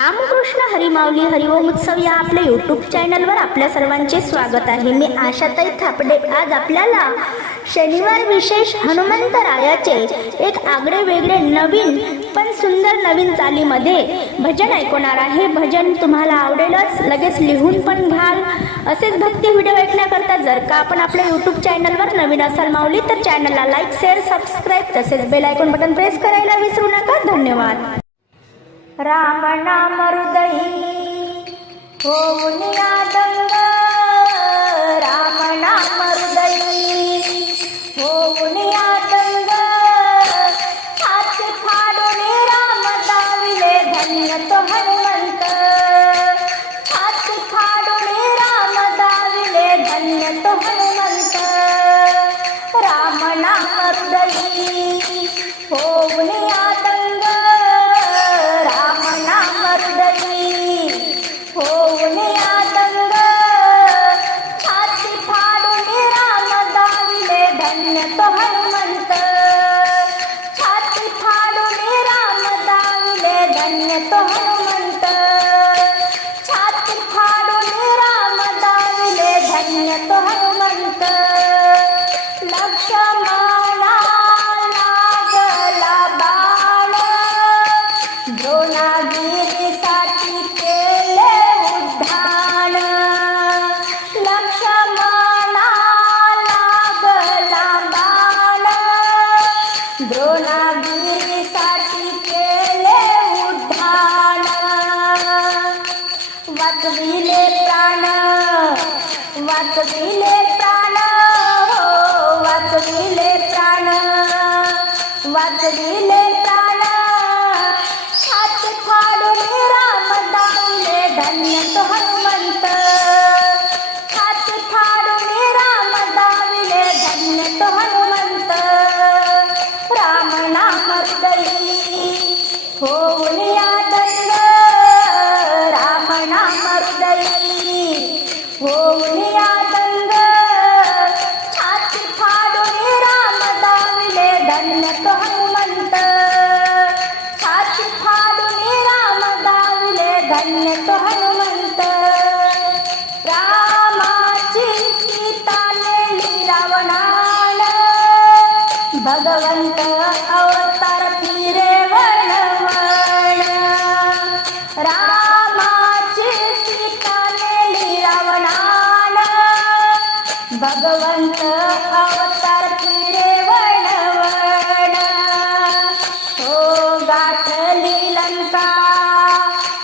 रामकृष्ण हरिमावली हरिओम उत्सव या आपल्या यूट्यूब चॅनलवर आपल्या सर्वांचे स्वागत आहे. मी आशाताई थापडे. आज आपल्याला शनिवार विशेष हनुमंतरायाचे एक आगळे वेगळे नवीन पण सुंदर नवीन चालीमध्ये भजन ऐकवणार आहे. भजन तुम्हाला आवडेलच. लगेच लिहून पण घाल असेच भक्ती व्हिडिओ ऐकण्याकरता जर का आपण आपल्या यूट्यूब चॅनलवर नवीन असाल माऊली तर चॅनलला लाईक शेअर सबस्क्राईब तसेच बेल आयकॉन बटन प्रेस करायला विसरू नका. धन्यवाद. राम नाम हृदयी होऊन आदंग धन्य वाचविले प्राण वाचविले प्राण हो वाचविले प्राण वाचविले प्राण. हात फाडून राम दाविले धन्य तो हनुमंत हात फाडून राम दाविले धन्य तो हनुमंत राम नाम हृदयी होऊन धन्य तो हनुमंत धन्य रामाची सीता नेली रावणान भगवंत भगवंत अवतार फिरे वणवण हो गाठली लंका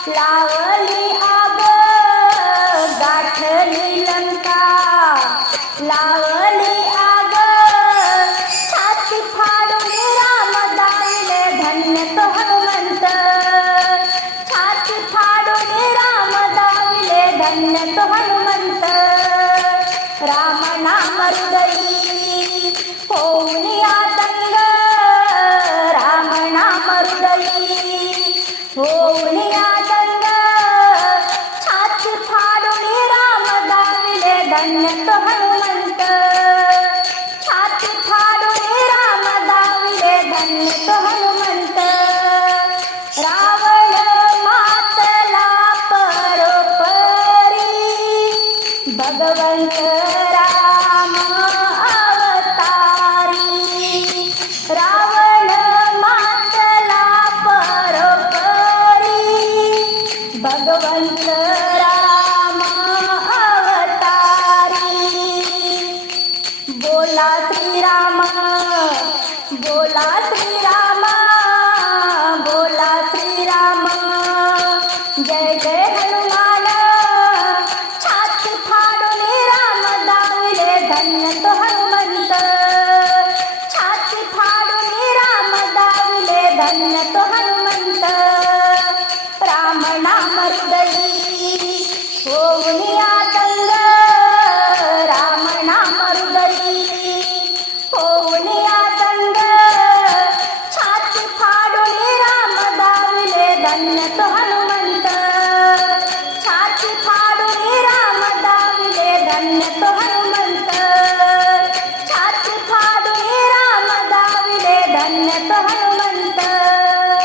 लावली आग. गाठली लंका लावली आग. छाती फाडून राम दाविले धन्य तो हनुमंत. छाती फाडून राम दाविले धन्य तो हनुमंत. नाम हृदयी होऊन आदंग राम नाम हृदयी होऊन आदंग छाती फाडून राम दाविले धन्य तो ರಾಮನ ಮರುಗಳಿ ಓವುನಿ ಆತಂಗ ರಾಮನ ಮರುಗಳಿ ಓವುನಿ ಆತಂಗ ಛಾತಿ ಪಾಡುನಿ ರಾಮದಾವಿಲೆ ದನ್ನ ಹನುಮಂತ ಛಾತಿ ಪಾಡುನಿ ರಾಮದಾವಿಲೆ ದನ್ನ